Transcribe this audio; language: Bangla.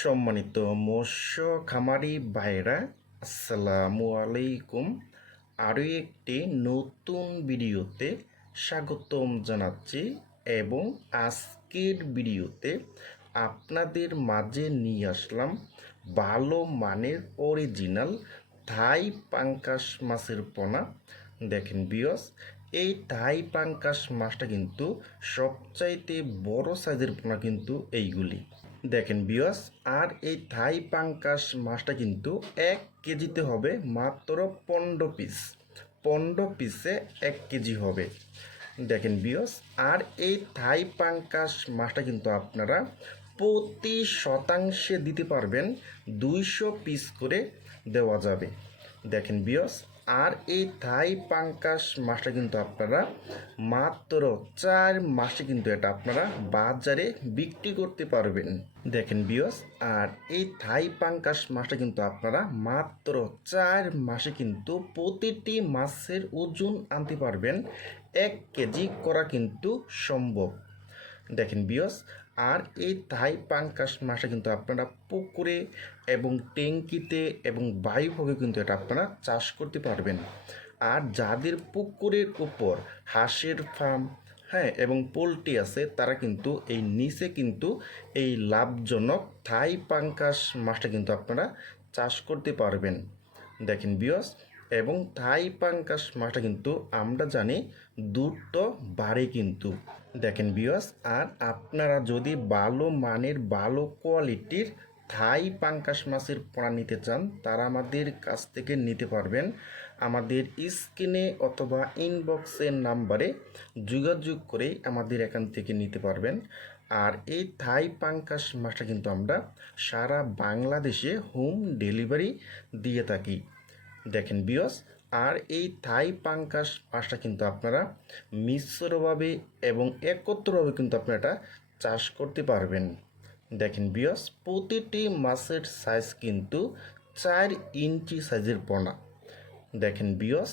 সম্মানিত মৎস্য খামারি ভাইরা আসসালামু আলাইকুম। আরও একটি নতুন ভিডিওতে স্বাগতম জানাচ্ছি এবং আজকের ভিডিওতে আপনাদের মাঝে নিয়ে আসলাম ভালো মানের অরিজিনাল থাই পাঙ্কাশ মাছের পোনা। দেখেন বিয়স এই থাই পাঙ্কাশ মাছটা কিন্তু সবচাইতে বড় সাইজের পোনা কিন্তু এইগুলি। দেখেন বিয়স আর এই থাই পাঙ্কাশ মাছটা কিন্তু এক কেজিতে হবে মাত্র পনেরো পিস। পনেরো পিসে এক কেজি হবে। দেখেন বিয়স আর এই থাই পাঙ্কাশ মাছটা কিন্তু আপনারা প্রতি শতাংশে দিতে পারবেন দুইশো পিস করে দেওয়া যাবে। দেখেন বিয়স আর এই থাই পাঙ্কাস মাছটা কিন্তু আপনারা মাত্র চার মাসে কিন্তু এটা আপনারা বাজারে বিক্রি করতে পারবেন। দেখেন বিয়স আর এই থাই পাঙ্কাস মাছটা কিন্তু আপনারা মাত্র চার মাসে কিন্তু প্রতিটি মাছের ওজন আনতে পারবেন। এক কেজি করা কিন্তু সম্ভব। দেখেন বিয়স, আর এই থাই পাঙ্কাশ মাছটা কিন্তু আপনারা পুকুরে এবং ট্যাঙ্কিতে এবং বায়ুভোগে কিন্তু এটা আপনারা চাষ করতে পারবেন। আর যাদের পুকুরের উপর হাঁসের ফার্ম হ্যাঁ এবং পোলট্রি আছে, তারা কিন্তু এই নিচে কিন্তু এই লাভজনক থাই পাঙ্কাশ মাছটা কিন্তু আপনারা চাষ করতে পারবেন। দেখেন বিয়স এবং থাই পাঙ্কাস মাছটা কিন্তু আমরা জানি দ্রুত বাড়ে কিন্তু। দেখেন বিয়স আর আপনারা যদি ভালো মানের, ভালো কোয়ালিটির থাই পাঙ্কাস মাছের পোনা নিতে চান, তারা আমাদের কাছ থেকে নিতে পারবেন। আমাদের স্ক্রিনে অথবা ইনবক্সের নাম্বারে যোগাযোগ করে আমাদের এখান থেকে নিতে পারবেন। আর এই থাই পাঙ্কাস মাছটা কিন্তু আমরা সারা বাংলাদেশে হোম ডেলিভারি দিয়ে থাকি। দেখেন বিয়স, আর এই থাই পাঙ্কাস পাশটা কিন্তু আপনারা মিশ্রভাবে এবং একত্রভাবে কিন্তু আপনারা এটা চাষ করতে পারবেন। দেখেন বিয়স, প্রতিটি মাছের সাইজ কিন্তু চার ইঞ্চি সাইজের পোনা। দেখেন বিয়স